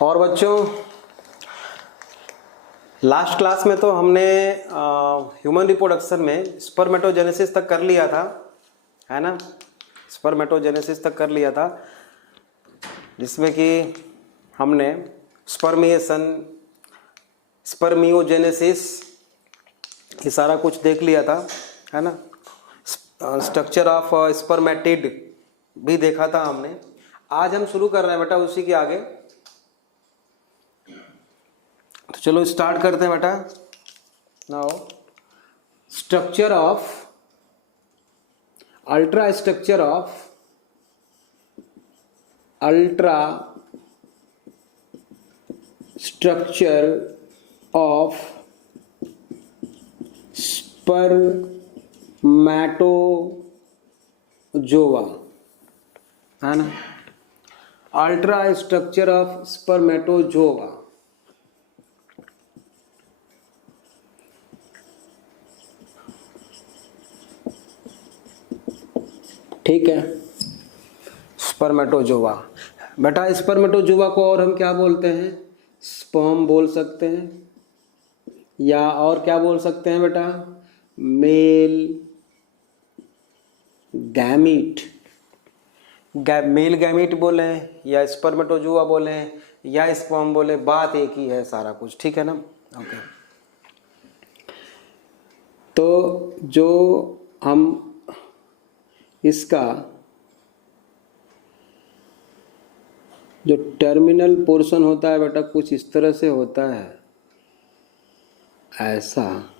और बच्चों, last class में तो हमने ह्यूमन रिप्रोडक्शन में स्पर्मेटोजेनेसिस तक कर लिया था, है ना। स्पर्मेटोजेनेसिस तक कर लिया था, जिसमें कि हमने स्पर्मिएशन, स्पर्मियोजेनेसिस, ये सारा कुछ देख लिया था, है ना। स्ट्रक्चर ऑफ स्पर्मेटिड भी देखा था हमने। आज हम शुरू कर रहे हैं बेटा उसी के आगे। तो चलो स्टार्ट करते हैं बेटा। Now structure of ultra structure of spermatozoa, है ना। Ultra structure of spermatozoa. ठीक है, स्पर्मेटोजोआ बेटा। स्पर्मेटोजोआ को और हम क्या बोलते हैं? स्पर्म बोल सकते हैं, या और क्या बोल सकते हैं बेटा? Male gamete. मेल गैमीट बोले या स्पर्मेटोजोआ बोले या स्पर्म बोले, बात एक ही है सारा कुछ, ठीक है ना। ओके। तो जो हम इसका जो टर्मिनल पोर्शन होता है बेटा, कुछ इस तरह से होता है, ऐसा,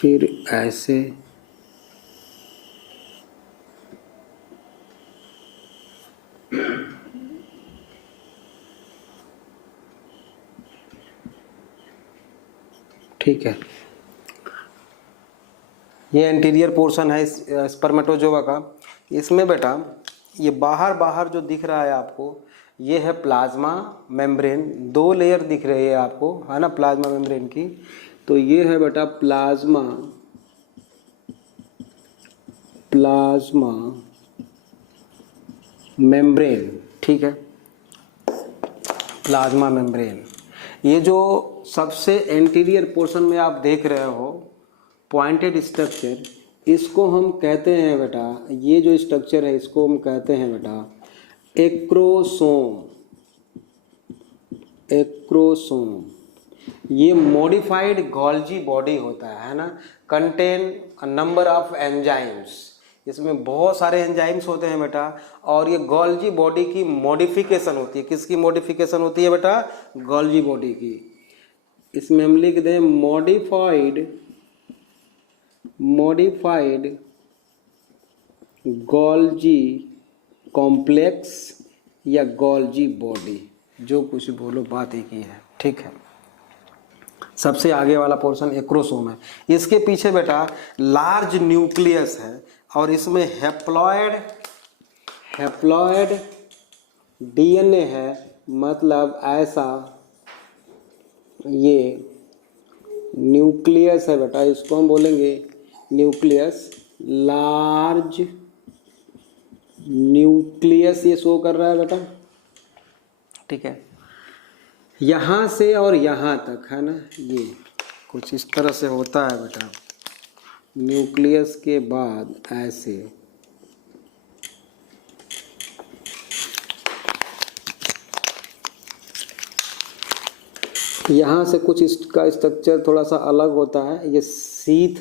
फिर ऐसे, ठीक है। ये एंटीरियर पोर्शन है स्पर्मेटोजोआ का। इसमें बेटा ये बाहर जो दिख रहा है आपको, ये है प्लाज्मा मेम्ब्रेन। दो लेयर दिख रही है आपको, है ना, प्लाज्मा मेम्ब्रेन की। तो ये है बेटा प्लाज्मा मेम्ब्रेन, ठीक है, प्लाज्मा मेम्ब्रेन। ये जो सबसे एंटीरियर पोर्शन में आप देख रहे हो पॉइंटेड स्ट्रक्चर, इसको हम कहते हैं बेटा, ये जो स्ट्रक्चर है इसको हम कहते हैं बेटा एक्रोसोम। ये मॉडिफाइड गोल्जी बॉडी होता है ना, contain a number of enzymes. इसमें बहुत सारे एंजाइम्स होते हैं बेटा, और ये गोल्जी बॉडी की मॉडिफिकेशन होती है। किसकी मॉडिफिकेशन होती है बेटा? गोल्जी बॉडी की। इसमें हम लिख दें मॉडिफाइड गोल्जी कॉम्प्लेक्स या गोल्जी बॉडी, जो कुछ बोलो बात एक ही है, ठीक है। सबसे आगे वाला पोर्शन एक्रोसोम है। इसके पीछे बेटा लार्ज न्यूक्लियस है, और इसमें हैप्लॉयड डीएनए है। मतलब ऐसा ये न्यूक्लियस है बेटा, इसको हम बोलेंगे न्यूक्लियस, लार्ज न्यूक्लियस ये शो कर रहा है बेटा, ठीक है। यहाँ से और यहाँ तक, है ना, ये कुछ इस तरह से होता है बेटा। न्यूक्लियस के बाद ऐसे, यहाँ से कुछ इसका स्ट्रक्चर थोड़ा सा अलग होता है। ये सीथ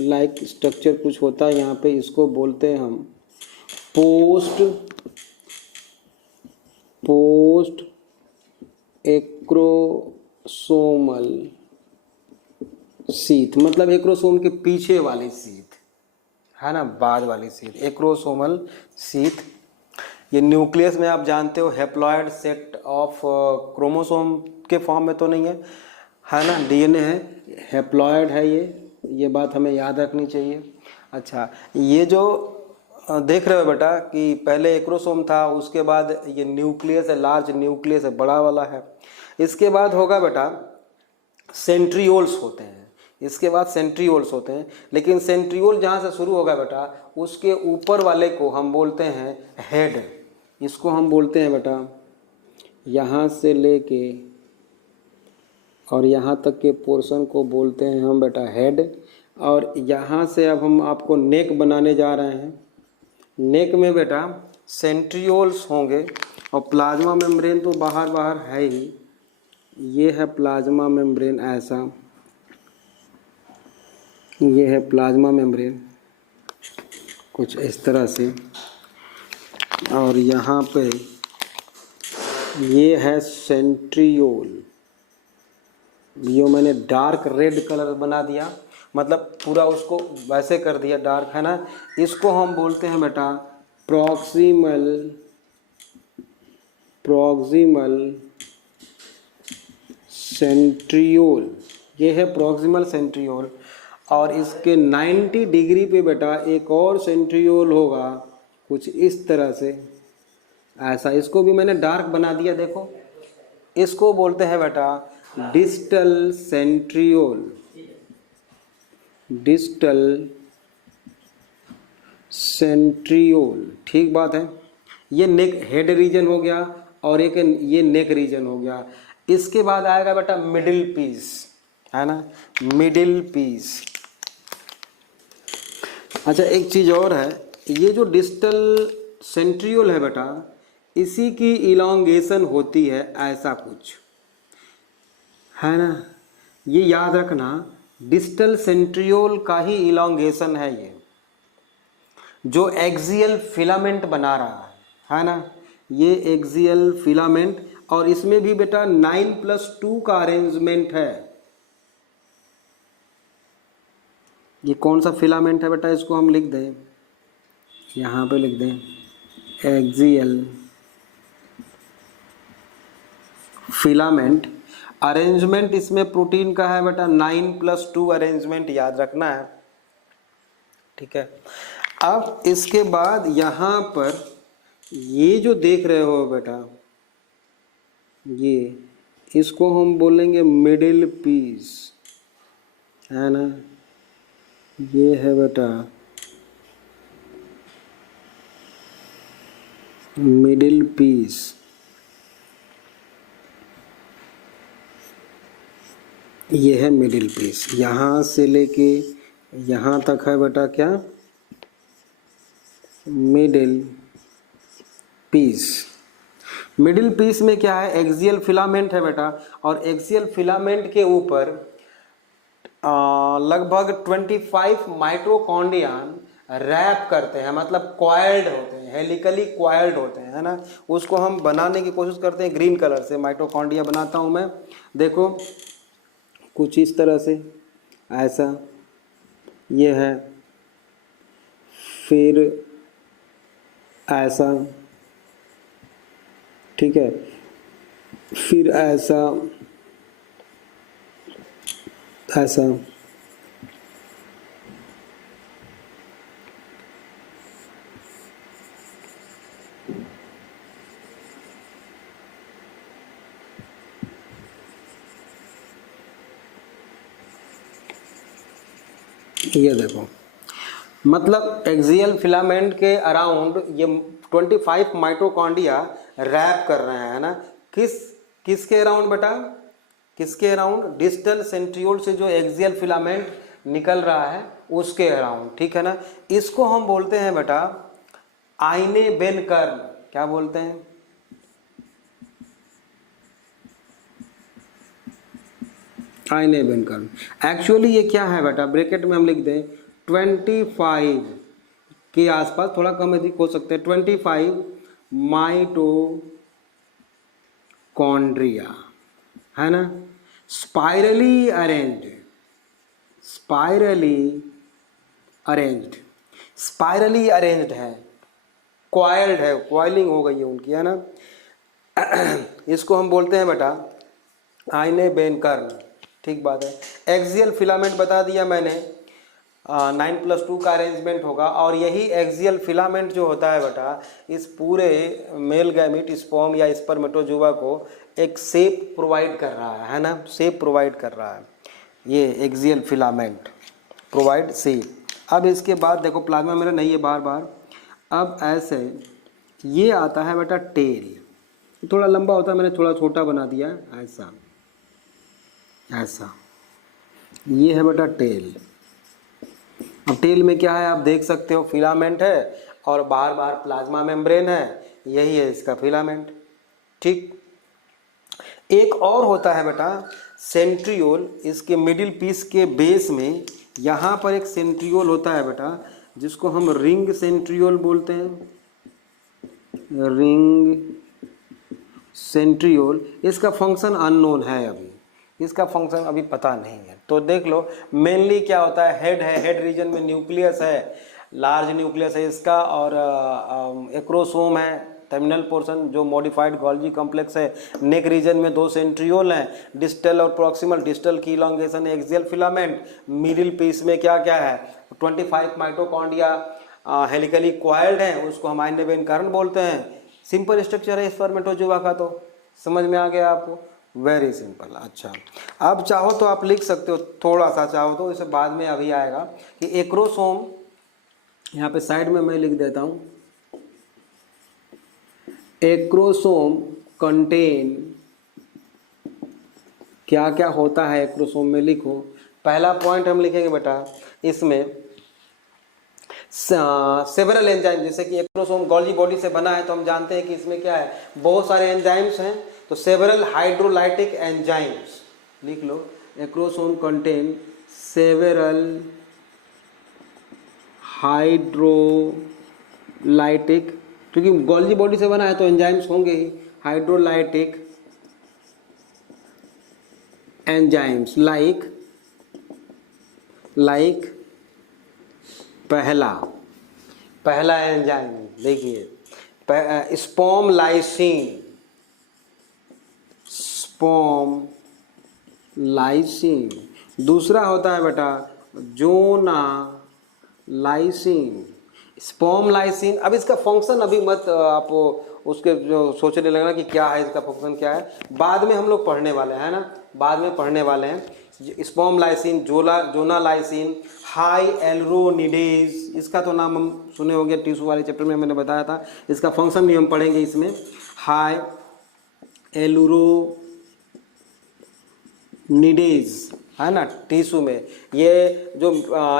लाइक स्ट्रक्चर कुछ होता है यहाँ पे, इसको बोलते हैं हम पोस्ट एक्रोसोमल सीथ। मतलब एक्रोसोम के पीछे वाली सीथ, है ना, बाद वाली सीथ, एक्रोसोमल सीथ। ये न्यूक्लियस में आप जानते हो हैप्लॉयड सेट ऑफ क्रोमोसोम के फॉर्म में तो नहीं है, है ना, डीएनए है, हैप्लॉयड है ये बात हमें याद रखनी चाहिए। अच्छा, ये जो देख रहे हो बेटा कि पहले एक्रोसोम था, उसके बाद ये न्यूक्लियस है, लार्ज न्यूक्लियस है, बड़ा वाला है। इसके बाद होगा बेटा सेंट्रियोल्स होते हैं। इसके बाद सेंट्रियोल्स होते हैं, लेकिन सेंट्रियोल जहाँ से शुरू होगा बेटा, उसके ऊपर वाले को हम बोलते हैं हेड। इसको हम बोलते हैं बेटा यहाँ से लेके और यहाँ तक के पोर्शन को बोलते हैं हम बेटा हेड। और यहाँ से अब हम आपको नेक बनाने जा रहे हैं। नेक में बेटा सेंट्रियोल्स होंगे और प्लाज्मा मेम्ब्रेन तो बाहर बाहर है ही। ये है प्लाज्मा मेम्ब्रेन, ऐसा ये है प्लाज्मा मेम्ब्रेन कुछ इस तरह से। और यहाँ पे ये है सेंट्रियोल। ये मैंने डार्क रेड कलर बना दिया, मतलब पूरा उसको वैसे कर दिया डार्क, है ना। इसको हम बोलते हैं बेटा प्रॉक्सिमल सेंट्रियोल। ये है प्रॉक्सिमल सेंट्रियोल। और इसके 90 डिग्री पे बेटा एक और सेंट्रियोल होगा कुछ इस तरह से, ऐसा। इसको भी मैंने डार्क बना दिया, देखो। इसको बोलते हैं बेटा डिस्टल सेंट्रियोल। डिस्टल सेंट्रियोल, ठीक बात है। ये नेक हेड रीजन हो गया और एक ये नेक रीजन हो गया। इसके बाद आएगा बेटा मिडिल पीस, है ना, मिडिल पीस। अच्छा एक चीज़ और है, ये जो डिस्टल सेंट्रियोल है बेटा, इसी की इलॉन्गेशन होती है ऐसा कुछ, है ना। ये याद रखना, डिस्टल सेंट्रियोल का ही इलॉन्गेशन है ये, जो एक्सियल फिलामेंट बना रहा है ना। ये एक्सियल फिलामेंट, और इसमें भी बेटा 9+2 का अरेंजमेंट है। ये कौन सा फिलामेंट है बेटा, इसको हम लिख दें, यहाँ पे लिख दें एक्सियल फिलामेंट। अरेंजमेंट इसमें प्रोटीन का है बेटा 9+2 अरेंजमेंट, याद रखना है, ठीक है। अब इसके बाद यहाँ पर ये जो देख रहे हो बेटा, ये इसको हम बोलेंगे मिडिल पीस, है ना। ये है बेटा मिडिल पीस। ये है मिडिल पीस, यहाँ से लेके यहाँ तक है बेटा क्या, मिडिल पीस। मिडिल पीस में क्या है, एक्सियल फिलामेंट है बेटा, और एक्सियल फिलामेंट के ऊपर लगभग 25 माइटोकॉन्ड्रियन रैप करते हैं, मतलब क्वाइल्ड होते हैं, हेलिकली क्वाइल्ड होते हैं, है ना। उसको हम बनाने की कोशिश करते हैं ग्रीन कलर से। माइटोकॉन्ड्रिया बनाता हूँ मैं, देखो कुछ इस तरह से, ऐसा ये है, फिर ऐसा, ठीक है, फिर ऐसा, ऐसा, ये देखो, मतलब एक्सियल फिलामेंट के अराउंड ये 25 माइटोकॉन्ड्रिया रैप कर रहे हैं, है ना। किसके अराउंड बेटा, किसके अराउंड, डिस्टल सेंट्रियोल से जो एक्सियल फिलामेंट निकल रहा है उसके अराउंड, ठीक है ना। इसको हम बोलते हैं बेटा आइने बेन कर्व। क्या बोलते हैं, आइने बेन कर्व। एक्चुअली ये क्या है बेटा, ब्रैकेट में हम लिख दें 25 के आसपास, थोड़ा कम अधिक हो सकते हैं, 25 माइटोकॉन्ड्रिया, है ना, spirally arranged, spirally arranged, spirally arranged है, क्वाइल्ड है, क्वाइलिंग हो गई है उनकी, है ना। इसको हम बोलते हैं बेटा आइने बेन कर्व, ठीक बात है। एक्सियल फिलामेंट बता दिया मैंने, 9+2 का अरेंजमेंट होगा, और यही एक्सियल फिलामेंट जो होता है बेटा, इस पूरे मेल गैमीट स्पर्म या स्पर्मेटोजुआ को एक शेप प्रोवाइड कर रहा है ना, शेप प्रोवाइड कर रहा है, ये एक्सियल फिलामेंट प्रोवाइड शेप। अब इसके बाद देखो प्लाज्मा मेरा नहीं है बार बार, अब ऐसे ये आता है बेटा टेल, थोड़ा लंबा होता है, मैंने थोड़ा छोटा बना दिया है, ऐसा ऐसा। ये है बेटा टेल। अब टेल में क्या है आप देख सकते हो, फिलामेंट है और बाहर बाहर प्लाज्मा मेम्ब्रेन है, यही है इसका फिलामेंट। ठीक, एक और होता है बेटा सेंट्रियोल। इसके मिडिल पीस के बेस में यहाँ पर एक सेंट्रियोल होता है बेटा, जिसको हम रिंग सेंट्रियोल बोलते हैं, रिंग सेंट्रियोल। इसका फंक्शन अननोन है, अभी इसका फंक्शन अभी पता नहीं है। तो देख लो मेनली क्या होता है, हेड है, हेड रीजन में न्यूक्लियस है, लार्ज न्यूक्लियस है इसका, और एक्रोसोम है, टर्मिनल पोर्शन जो मॉडिफाइड गोल्जी कॉम्प्लेक्स है। नेक रीजन में 2 सेंट्रियोल हैं, डिस्टल और प्रॉक्सिमल। डिस्टल की इलॉन्गेशन है एक्सियल फिलामेंट। मिडिल पीस में क्या क्या है, 25 माइटोकॉन्ड्रिया हेलिकली कॉइल्ड है, उसको हम आयनवेन कारण बोलते हैं। सिंपल स्ट्रक्चर है स्पर्मेटोजोआ का, तो समझ में आ गया आपको, वेरी सिंपल। अच्छा, अब चाहो तो आप लिख सकते हो, थोड़ा सा चाहो तो, इसे बाद में अभी आएगा कि एक्रोसोम, यहाँ पे साइड में मैं लिख देता हूँ, एक्रोसोम कंटेन, क्या क्या होता है एक्रोसोम में लिखो। पहला पॉइंट हम लिखेंगे बेटा इसमें सेवरल एंजाइम, जैसे कि एक्रोसोम गोल्जी बॉडी से बना है तो हम जानते हैं कि इसमें क्या है, बहुत सारे एंजाइम्स हैं, तो सेवरल हाइड्रोलाइटिक एंजाइम्स लिख लो। एक्रोसोम कंटेन सेवरल हाइड्रोलाइटिक, क्योंकि गोल्जी बॉडी से बना है तो एंजाइम्स होंगे ही, हाइड्रोलाइटिक एंजाइम्स लाइक पहला एंजाइम देखिए स्पोम लाइसिन। दूसरा होता है बेटा जोना लाइसिन, स्पोम लाइसिन। अब इसका फंक्शन अभी मत आप उसके जो सोचने लगना कि क्या है इसका फंक्शन क्या है, बाद में हम लोग पढ़ने वाले हैं ना, बाद में पढ़ने वाले हैं। स्पोम लाइसिन, जोना लाइसिन, हाई एलुरोनिडेज, इसका तो नाम हम सुने होंगे, टिश्यू वाले चैप्टर में मैंने बताया था, इसका फंक्शन भी हम पढ़ेंगे इसमें। हाई एलुरोनिडेज है ना, टिश्यू में, ये जो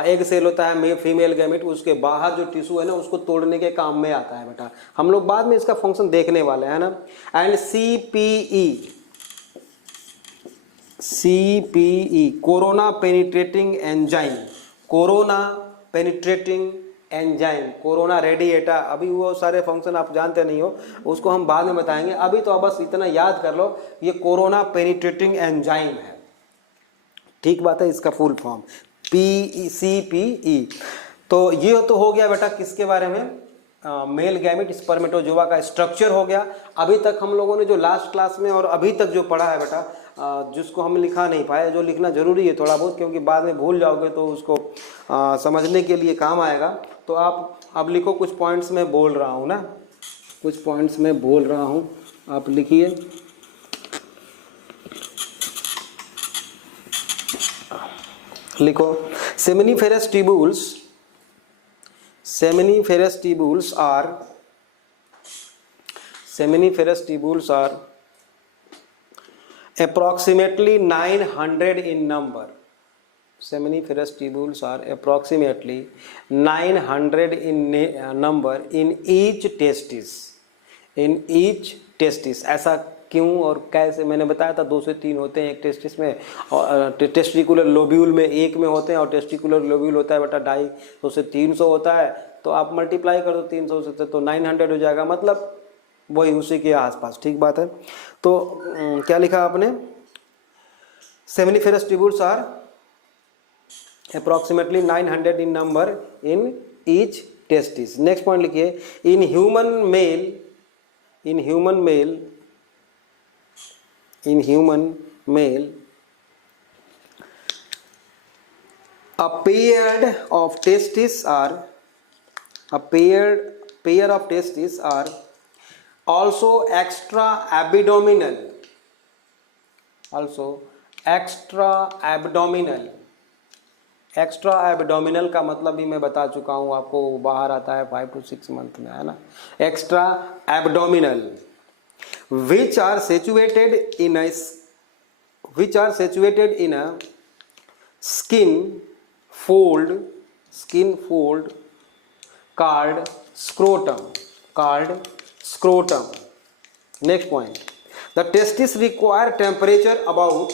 एग सेल होता है फीमेल गैमेट, उसके बाहर जो टिश्यू है ना उसको तोड़ने के काम में आता है बेटा, हम लोग बाद में इसका फंक्शन देखने वाले हैं ना। And CPE corona penetrating enzyme, corona radiata, अभी वो सारे फंक्शन आप जानते नहीं हो, उसको हम बाद में बताएंगे। अभी तो बस इतना याद कर लो, ये कोरोना पेनिट्रेटिंग एंजाइम है, ठीक बात है, इसका फुल फॉर्म CPE। तो ये तो हो गया बेटा किसके बारे में, मेल गैमेट स्पर्मेटोजोआ का स्ट्रक्चर हो गया। अभी तक हम लोगों ने जो लास्ट क्लास में और अभी तक जो पढ़ा है बेटा, जिसको हम लिखा नहीं पाए, जो लिखना जरूरी है थोड़ा बहुत, क्योंकि बाद में भूल जाओगे तो उसको समझने के लिए काम आएगा। तो आप अब लिखो, कुछ पॉइंट्स में बोल रहा हूँ ना, कुछ पॉइंट्स में बोल रहा हूँ, आप लिखिए। लिखो, seminiferous tubules are approximately 900 in number. Seminiferous tubules are approximately 900 in number in each testis. ऐसा क्यों और कैसे मैंने बताया था, 2 से 3 होते हैं एक टेस्टिस में, और टेस्टिकुलर लोब्यूल में 1 में होते हैं, और टेस्टिकुलर लोब्यूल होता है बेटा 250 से 300 होता है, तो आप मल्टीप्लाई कर दो 300 से तो 900 हो जाएगा, मतलब वही उसी के आसपास, ठीक बात है। तो क्या लिखा आपने, seminiferous tubules are approximately 900 in number in each testis. Next point लिखिए, in human male a pair of testes are also extra abdominal. Extra abdominal का मतलब भी मैं बता चुका हूँ आपको, बाहर आता है 5 to 6 मंथ में, है ना, extra abdominal. which are situated in a skin fold called scrotum. Next point, the testes require a temperature about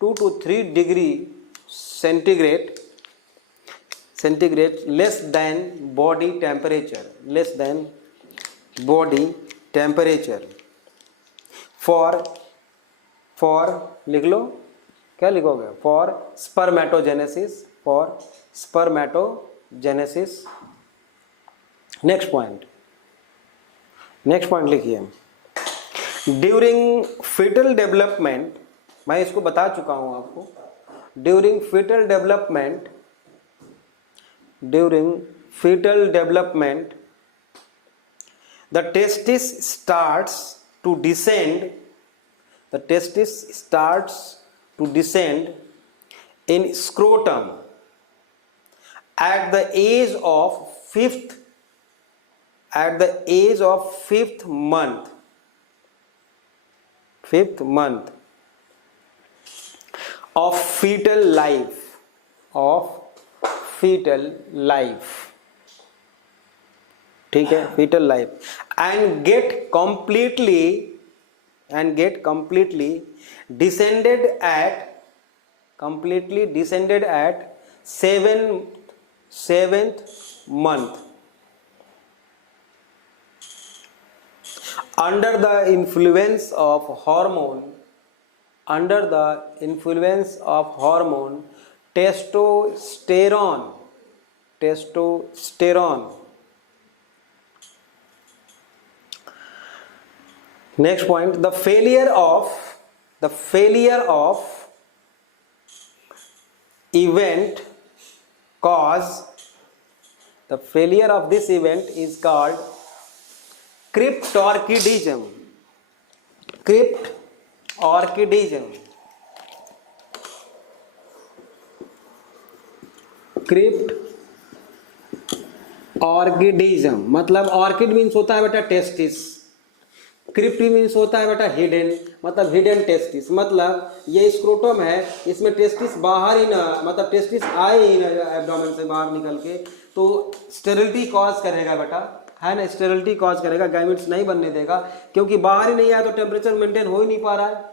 2 to 3 degree centigrade less than body temperature for लिख लो, क्या लिखोगे, for spermatogenesis. नेक्स्ट पॉइंट लिखिए, during foetal development, मैं इसको बता चुका हूं आपको, during foetal development the testis starts to descend in scrotum at the age of fifth month of fetal life, ठीक है, fetal life, and get completely descended at 7th month under the influence of hormone testosterone. Next point, the failure of this event is called cryptorchidism. मतलब orchid means होता है बेटा testis, crypt means होता है बेटा hidden, मतलब hidden testis, मतलब ये स्क्रोटम है, इसमें टेस्टिस बाहर ही ना, मतलब टेस्टिस आए ही ना एब्डोमेन से बाहर निकल के, तो स्टेरिलिटी कॉज करेगा बेटा, है ना, स्टेरिलिटी कॉज करेगा, गैमेट्स नहीं बनने देगा, क्योंकि बाहर ही नहीं आया तो टेम्परेचर मेंटेन हो ही नहीं पा रहा है।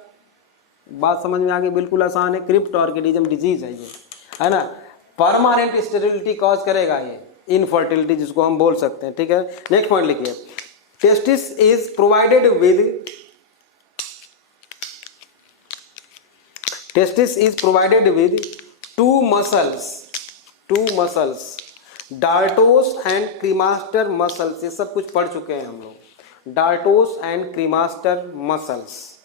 बात समझ में आ गई, बिल्कुल आसान है, क्रिप्टॉर्किडिज्म डिजीज है ये, है ना, परमानेंट स्टेरिलिटी कॉज करेगा ये, इनफर्टिलिटी जिसको हम बोल सकते हैं, ठीक है। नेक्स्ट पॉइंट लिखिए, testis is provided with two muscles, dartos and cremaster muscles, ये सब कुछ पढ़ चुके हैं हम लोग, dartos and cremaster muscles.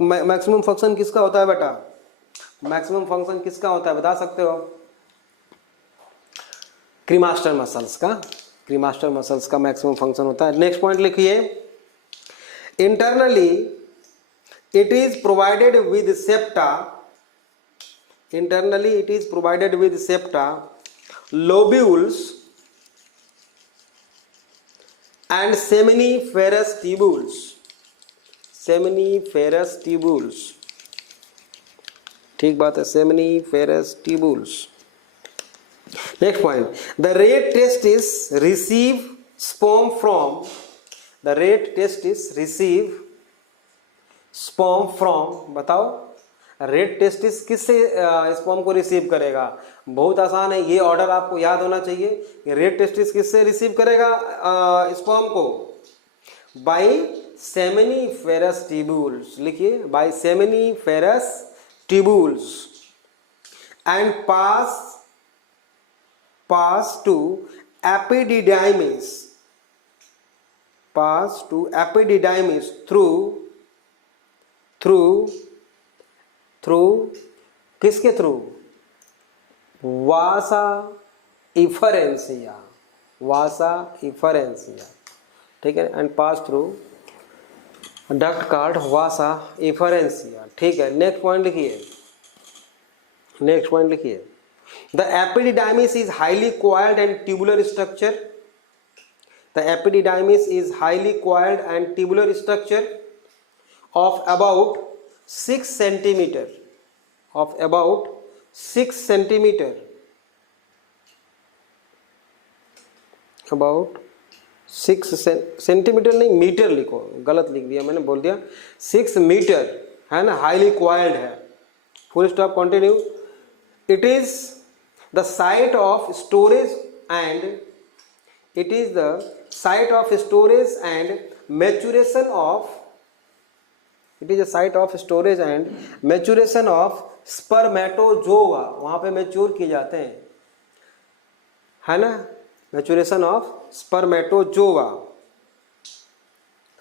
Maximum function किसका होता है बेटा, मैक्सिमम फंक्शन किसका होता है बता सकते हो, क्रीमास्टर मसल्स का मैक्सिमम फंक्शन होता है। नेक्स्ट पॉइंट लिखिए, internally it is provided with septa, lobules and seminiferous tubules, ठीक बात है, seminiferous tubules. Next point, the red testis receive sperm from, बताओ, रेड टेस्टिस किससे स्पर्म को रिसीव करेगा, बहुत आसान है, ये ऑर्डर आपको याद होना चाहिए, रेड टेस्टिस किससे रिसीव करेगा स्पर्म को, बाय सेमिनिफेरस ट्यूबुल्स, लिखिए, by seminiferous tubules and pass to epididymis through किसके थ्रू, वासा इफरेंसिया, ठीक है, and pass through duct called vasa efferentia, ठीक है। नेक्स्ट पॉइंट लिखिए, the epididymis is highly coiled and tubular structure, The epididymis is highly coiled and tubular structure of about 6 centimeter, of about 6 centimeter, about 6 centimetre नहीं, metre लिखो, गलत लिख दिया मैंने, बोल दिया 6 मीटर, है ना, हाईली क्वाइल्ड है, full stop, continue. It is the site of storage and it is the site of storage and maturation of, it is a site of storage and maturation of spermatozoa, वहाँ पे mature किए जाते हैं, है ना, maturation of spermatozoa,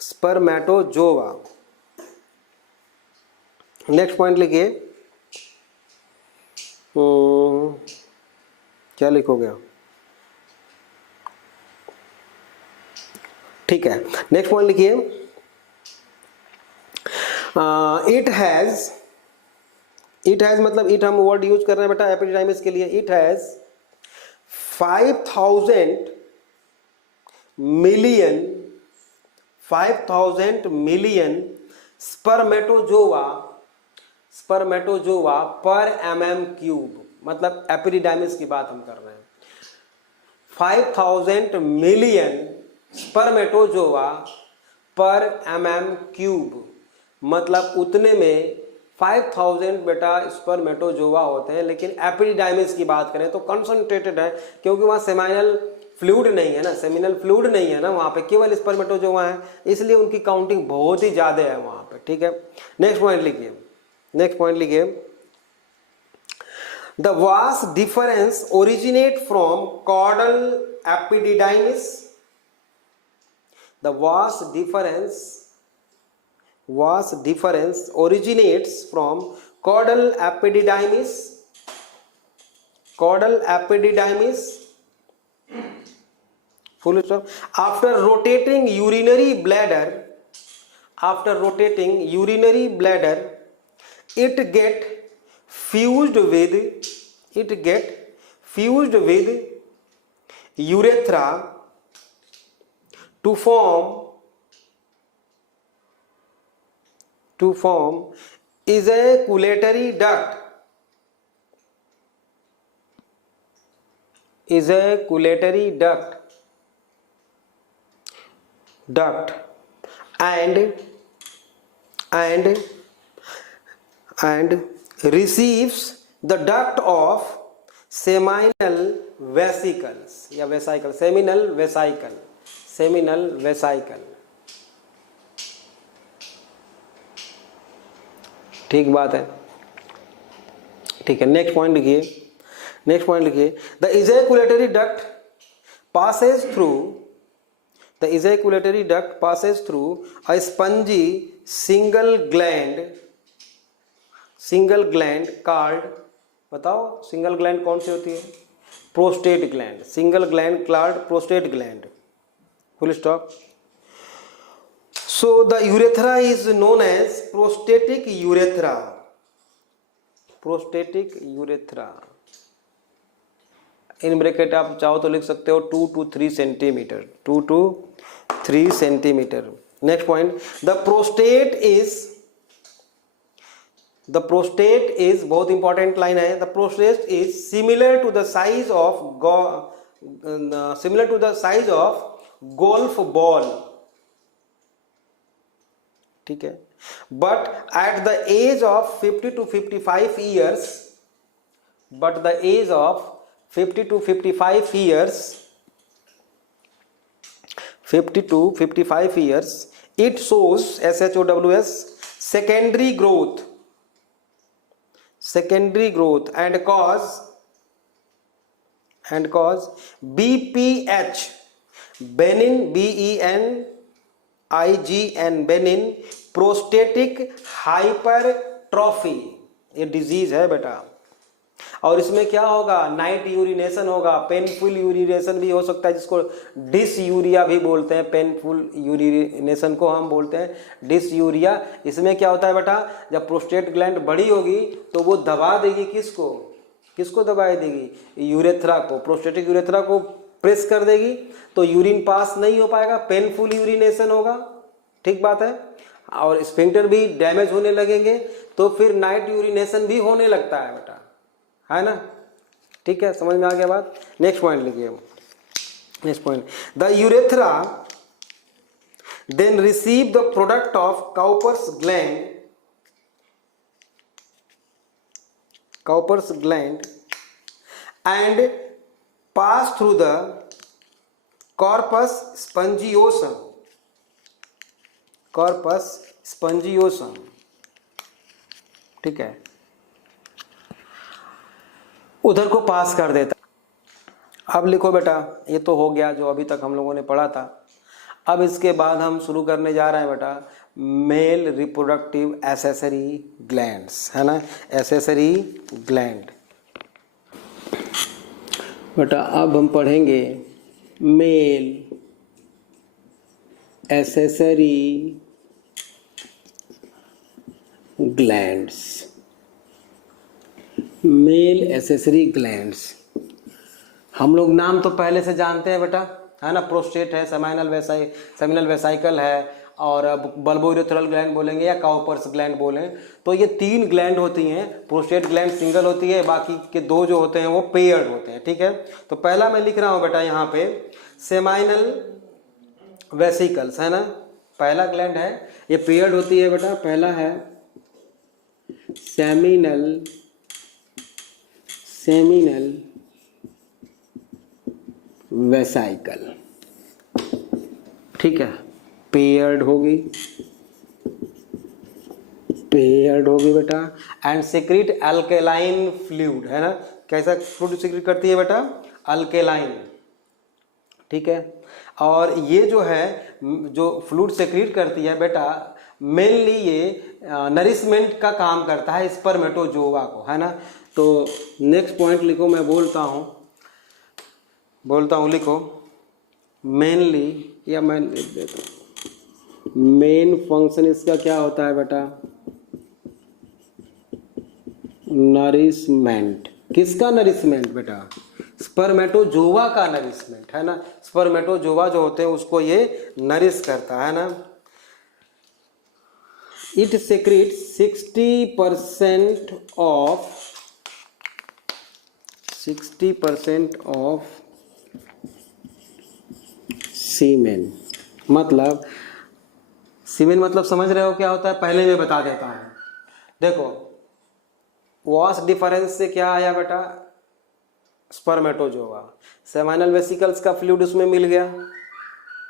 spermatozoa। Next point लिखिए, क्या लिखोगे, ठीक है, नेक्स्ट पॉइंट लिखिए, इट हैज मतलब इट हम वर्ड यूज कर रहे हैं बेटा एपिडिडाइमिस के लिए। इट हैज 5000 मिलियन स्पर्मेटोजोआ पर mm³, मतलब एपिडिडाइमिस की बात हम कर रहे हैं। 5000 मिलियन स्पर्मेटोजोआ पर mm³, मतलब उतने में 5000 बेटा स्पर्मेटोजोआ होते हैं। लेकिन एपिडिडाइमिस की बात करें तो कंसंट्रेटेड है, क्योंकि वहाँ सेमाइनल फ्लूइड नहीं है ना, सेमिनल फ्लूइड नहीं है ना, वहाँ पे केवल स्पर्मेटोजोआ है, इसलिए उनकी काउंटिंग बहुत ही ज़्यादा है वहाँ पे, ठीक है। नेक्स्ट पॉइंट लिखिए, the vas deferens originate from caudal epididymis, the vast difference originates from caudal epididymis, full stop, after rotating urinary bladder, it get fused with urethra to form ejaculatory duct and receives the duct of seminal vesicles या vesicle, seminal vesicle, ठीक बात है, ठीक है। Next point लिखिए, the ejaculatory duct passes through a spongy single gland called, बताओ single gland कौन सी होती है, prostate gland, single gland called prostate gland, full stop। So the urethra is known as prostatic urethra, in bracket आप चाहो तो लिख सकते हो 2 to 3 centimetre, 2 to 3 centimetre. Next point, the prostate is बहुत इंपॉर्टेंट लाइन है, the prostate is similar to the size of golf ball, ठीक है, but at the age of 50 to 55 years, it shows SHOWS secondary growth and cause BPH, benign, BENIGN, benign prostatic hypertrophy, ये disease है बेटा। और इसमें क्या होगा, night urination होगा, पेनफुल यूरिनेशन भी हो सकता है, जिसको डिसयूरिया भी बोलते हैं, पेनफुल यूरिनेशन को हम बोलते हैं डिसयूरिया। इसमें क्या होता है बेटा, जब प्रोस्टेट ग्लैंड बड़ी होगी तो वो दबा देगी, किसको दबा देगी, यूरेथ्रा को, प्रोस्टेटिक यूरेथ्रा को प्रेस कर देगी तो यूरिन पास नहीं हो पाएगा, पेनफुल यूरिनेशन होगा, ठीक बात है। और स्फिंक्टर भी डैमेज होने लगेंगे तो फिर नाइट यूरिनेशन भी होने लगता है बेटा, है ना, ठीक है, समझ में आ गया बात। नेक्स्ट पॉइंट लिखिए, next point, the urethra then receive the product of Cowper's gland and pass through the corpus spongiosum, ठीक है, उधर को पास कर देता। अब लिखो बेटा, ये तो हो गया जो अभी तक हम लोगों ने पढ़ा था। अब इसके बाद हम शुरू करने जा रहे हैं बेटा मेल रिप्रोडक्टिव एसेसरी ग्लैंड्स, है ना, एसेसरी ग्लैंड। बेटा अब हम पढ़ेंगे male accessory glands, male accessory glands. हम लोग नाम तो पहले से जानते हैं बेटा, है ना, प्रोस्टेट है, सेमिनल वेसाइकल है, और बल्बोयूरेथ्रल ग्लैंड बोलेंगे या काउपर्स ग्लैंड बोलें, तो ये 3 ग्लैंड होती हैं। प्रोस्टेट ग्लैंड सिंगल होती है, बाकी के 2 जो होते हैं वो पेयर्ड होते हैं, ठीक है। तो पहला मैं लिख रहा हूँ बेटा यहाँ पे सेमाइनल वेसिकल्स, है ना, पहला ग्लैंड है, ये पेयर्ड होती है बेटा। पहला है सेमिनल वेसाइकल, ठीक है, पेयर्ड होगी बेटा, एंड सेक्रेट अल्केलाइन फ्लूइड, है ना, कैसा फ्लूइड सेक्रेट करती है बेटा, अल्केलाइन, ठीक है। और ये जो है जो फ्लूइड सेक्रेट करती है बेटा, मेनली ये नरिशमेंट का काम करता है स्पर्मेटोजोआ को, है ना। तो नेक्स्ट पॉइंट लिखो, मैं बोलता हूँ लिखो, मेनली, या मैं लिख देता हूँ, मेन फंक्शन इसका क्या होता है बेटा, नरिशमेंट। किसका नरिशमेंट बेटा, स्पर्मेटोजोआ का नरिशमेंट, है ना, स्पर्मेटोजोआ जो होते हैं उसको ये नरिश करता है ना। इट सेक्रेट 60% ऑफ सीमेन, मतलब सीमेन मतलब समझ रहे हो क्या होता है, पहले मैं बता देता हूँ। देखो वॉस डिफरेंस से क्या आया बेटा, स्पर्मेटोजोआ, सेमाइनल वेसिकल्स का फ्लूइड उसमें मिल गया,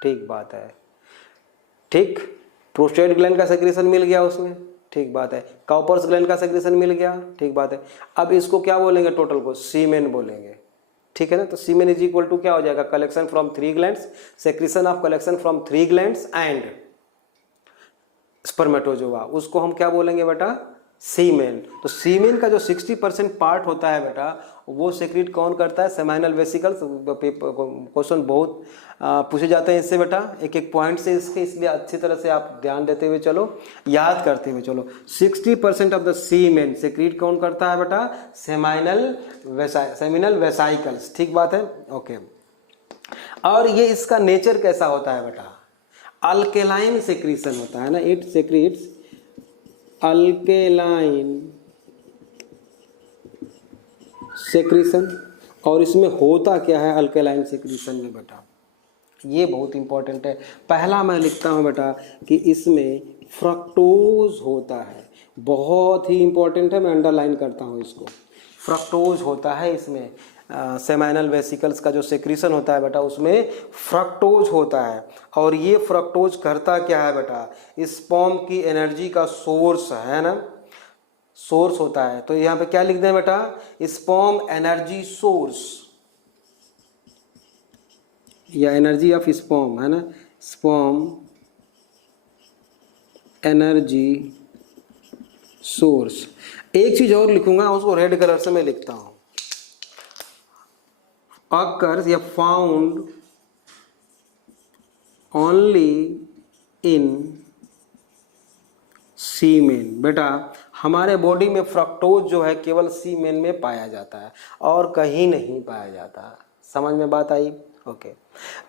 ठीक बात है, ठीक, प्रोस्टेट ग्लैंड का सेक्रेशन मिल गया उसमें, ठीक बात है, काउपर्स ग्लैंड का सेक्रेशन मिल गया, ठीक बात है। अब इसको क्या बोलेंगे, टोटल को सीमेन बोलेंगे, ठीक है ना। तो सीमेन इज इक्वल टू क्या हो जाएगा, collection from 3 glands, secretion of collection from 3 glands and spermatozoa, उसको हम क्या बोलेंगे बेटा, सीमेन। तो सीमेन का जो 60% पार्ट होता है बेटा, वो सेक्रेट कौन करता है, सेमाइनल वेसिकल्स। क्वेश्चन बहुत पूछे जाते हैं इससे बेटा, एक एक पॉइंट से इसके, इसलिए अच्छी तरह से आप ध्यान देते हुए चलो, याद करते हुए चलो। 60% ऑफ द सीमेन सेक्रेट कौन करता है बेटा, सेमिनल वेसाइकल्स, ठीक बात है, ओके। और ये इसका नेचर कैसा होता है बेटा, अल्केलाइन सेक्रीशन होता है ना, इट सेक्रेट्स अल्केलाइन सेक्रीशन। और इसमें होता क्या है अल्केलाइन सेक्रीशन में बेटा, ये बहुत इंपॉर्टेंट है। पहला मैं लिखता हूं बेटा कि इसमें फ्रक्टोज होता है, बहुत ही इंपॉर्टेंट है, मैं अंडरलाइन करता हूं इसको, फ्रक्टोज होता है इसमें। सेमाइनल वेसिकल्स का जो सेक्रीशन होता है बेटा, उसमें फ्रक्टोज होता है। और ये फ्रक्टोज करता क्या है बेटा, स्पर्म की एनर्जी का सोर्स है ना, सोर्स होता है। तो यहाँ पे क्या लिख दें बेटा, स्पर्म एनर्जी सोर्स या एनर्जी ऑफ स्पर्म, है ना, स्पर्म एनर्जी सोर्स। एक चीज और लिखूंगा, उसको रेड कलर से मैं लिखता हूं, occurs या found only in सीमेन। बेटा हमारे बॉडी में फ्रक्टोज जो है केवल सीमेन में पाया जाता है और कहीं नहीं पाया जाता। समझ में बात आई? ओके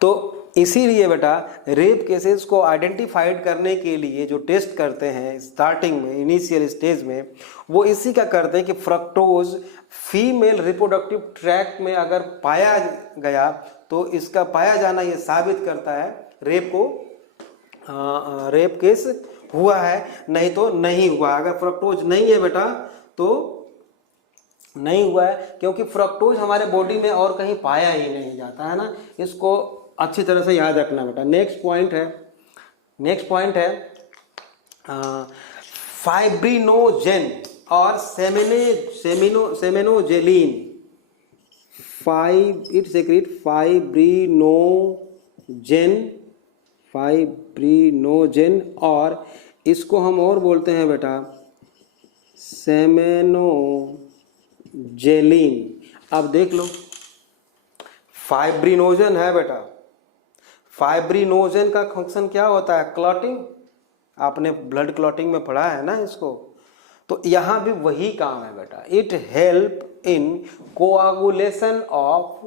तो इसीलिए बेटा रेप केसेस को आइडेंटिफाइड करने के लिए जो टेस्ट करते हैं स्टार्टिंग में, इनिशियल स्टेज में, वो इसी का करते हैं कि फ्रक्टोज फीमेल रिप्रोडक्टिव ट्रैक्ट में अगर पाया गया तो इसका पाया जाना ये साबित करता है रेप केस हुआ है, नहीं तो नहीं हुआ। अगर फ्रक्टोज नहीं है बेटा तो नहीं हुआ है, क्योंकि फ्रक्टोज हमारे बॉडी में और कहीं पाया ही नहीं जाता है ना। इसको अच्छी तरह से याद रखना बेटा। नेक्स्ट पॉइंट है फाइब्रिनोजेन और सेमेनोजेलिन। इट सेक्रेट फाइब्रिनोजेन और इसको हम और बोलते हैं बेटा सेमेनोजेलिन। अब देख लो, फाइब्रिनोजन है बेटा, फाइब्रिनोजन का फंक्शन क्या होता है? क्लॉटिंग। आपने ब्लड क्लॉटिंग में पढ़ा है ना इसको, तो यहां भी वही काम है बेटा। It help in coagulation of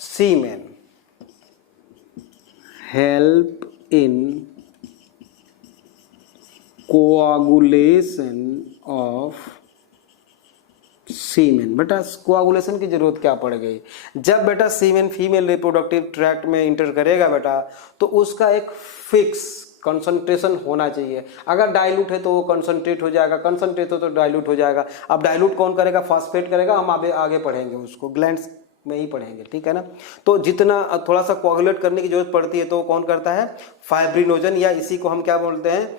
semen, help in coagulation of semen. बेटा कोआगुलेशन की जरूरत क्या पड़ गई? जब बेटा सीमेन फीमेल रिप्रोडक्टिव ट्रैक्ट में इंटर करेगा बेटा तो उसका एक फिक्स कंसंट्रेशन होना चाहिए। अगर डाइल्यूट है तो वो कंसंट्रेट हो जाएगा, कंसंट्रेट हो तो डाइल्यूट हो जाएगा। अब डाइल्यूट कौन करेगा? फॉस्फेट करेगा। हम आगे पढ़ेंगे उसको, ग्लैंड्स में ही पढ़ेंगे, ठीक है ना। तो जितना थोड़ा सा कोआगुलेट करने की जरूरत पड़ती है तो कौन करता है? फाइब्रिनोजन, या इसी को हम क्या बोलते हैं?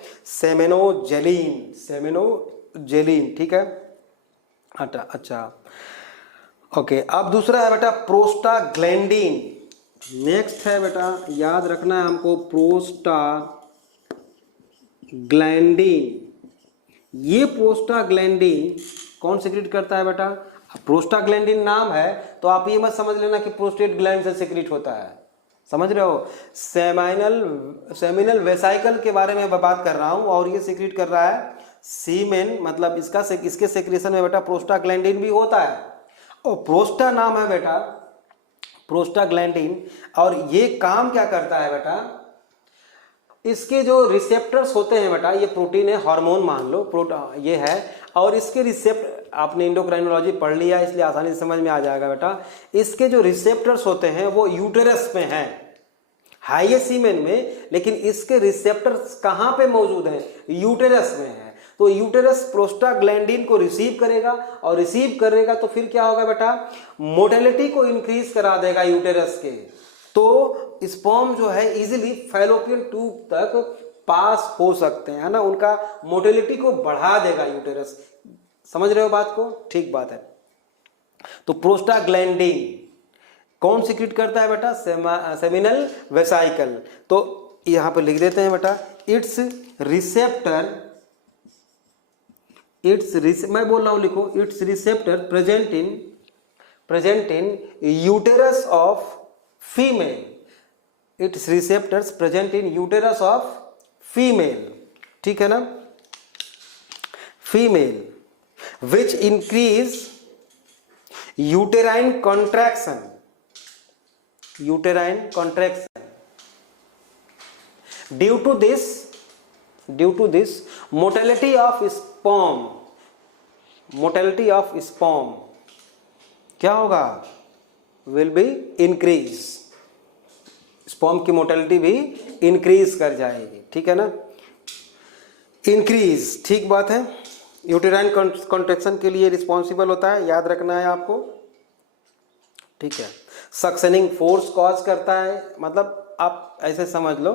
सेमेनोजेलिन, ठीक है। अच्छा ओके। अब दूसरा है बेटा प्रोस्टाग्लैंडिन। नेक्स्ट है बेटा, याद रखना है हमको, प्रोस्टाग्लैंडिन। ये प्रोस्टाग्लैंडिन कौन सेक्रेट करता है बेटा? प्रोस्टाग्लैंडिन नाम है तो आप ये मत समझ लेना कि प्रोस्टेट ग्लैंड से सेक्रेट होता है, समझ रहे हो। सेमिनल वेसाइकल के बारे में बात कर रहा हूं, और ये सेक्रेट कर रहा है सीमेन, मतलब इसके सेक्रेशन में बेटा प्रोस्टाग्लैंडिन भी होता है। और प्रोस्टा नाम है बेटा प्रोस्टाग्लैंडिन, और ये काम क्या करता है बेटा? इसके जो रिसेप्टर्स होते हैं बेटा, ये प्रोटीन है, हार्मोन मान लो, ये है, और इसके रिसेप्टर, आपने इंडोक्राइनोलॉजी पढ़ लिया इसलिए आसानी से समझ में आ जाएगा बेटा। इसके जो रिसेप्टर्स होते हैं वो यूटेरस में हैं, हाई सीमेन में, लेकिन इसके रिसेप्टर्स कहाँ पे मौजूद हैं? यूटेरस में है। तो यूटेरस प्रोस्टाग्लैंडिन को रिसीव करेगा, और रिसीव करेगा तो फिर क्या होगा बेटा? मोटिलिटी को इंक्रीज करा देगा यूटेरस के, तो स्पर्म जो है इजीली फैलोपियन ट्यूब तक पास हो सकते हैं, है ना। उनका मोटिलिटी को बढ़ा देगा यूटेरस। समझ रहे हो बात को? ठीक बात है। तो प्रोस्टाग्लैंडिन कौन सीक्रेट करता है बेटा? Seminal vesicle. तो यहां पे लिख देते हैं बेटा, इट्स रिसेप्टर, मैं बोल रहा हूं, लिखो, it's receptor present in uterus of female, it's receptors present in uterus of female, ठीक है ना, female, which increase uterine contraction, due to this motility of sperm क्या होगा? विल बी इंक्रीज, स्पर्म की मोटिलिटी भी इंक्रीज कर जाएगी, ठीक है ना, इंक्रीज, ठीक बात है। यूटेराइन कॉन्ट्रैक्शन के लिए रिस्पॉन्सिबल होता है, याद रखना है आपको, ठीक है। सक्शनिंग फोर्स कॉज करता है, मतलब आप ऐसे समझ लो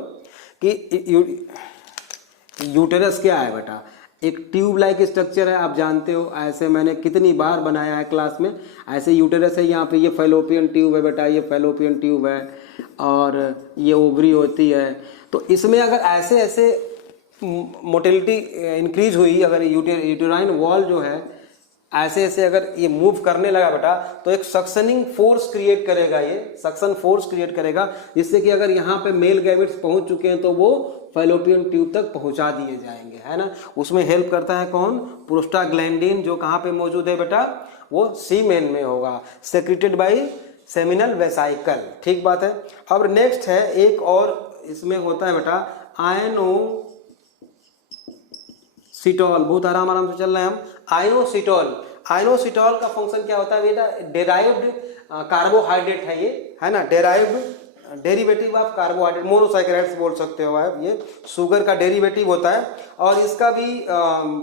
कि यूटेरस क्या है बेटा? एक ट्यूब लाइक स्ट्रक्चर है, आप जानते हो, ऐसे मैंने कितनी बार बनाया है क्लास में। ऐसे यूटेरस है, यहाँ पे ये फैलोपियन ट्यूब है बेटा, ये फैलोपियन ट्यूब है, और ये ओवरी होती है। तो इसमें अगर ऐसे मोटिलिटी इंक्रीज हुई, अगर यूटेराइन वॉल जो है ऐसे अगर ये मूव करने लगा बेटा, तो एक सक्शनिंग फोर्स क्रिएट करेगा, ये सक्शन फोर्स क्रिएट करेगा, जिससे कि अगर यहाँ पे मेल गैमेट्स पहुंच चुके हैं तो वो फैलोपियन ट्यूब तक पहुंचा दिए जाएंगे, है ना। उसमें हेल्प करता है कौन? प्रोस्टाग्लैंडिन, जो कहाँ पे मौजूद है बेटा? वो सीमेन में होगा, सेक्रेटेड बाय सेमिनल वेसाइकल। ठीक बात है। अब नेक्स्ट है एक और इसमें होता है बेटा आयनोसिटॉल। बहुत आराम से चल रहे हैं हम। आयनोसिटॉल का फंक्शन क्या होता है बेटा? डेराइव्ड कार्बोहाइड्रेट है ये, है ना, derived derivative of carbohydrate, monosaccharides बोल सकते हो आप। ये शुगर का डेरिवेटिव होता है और इसका भी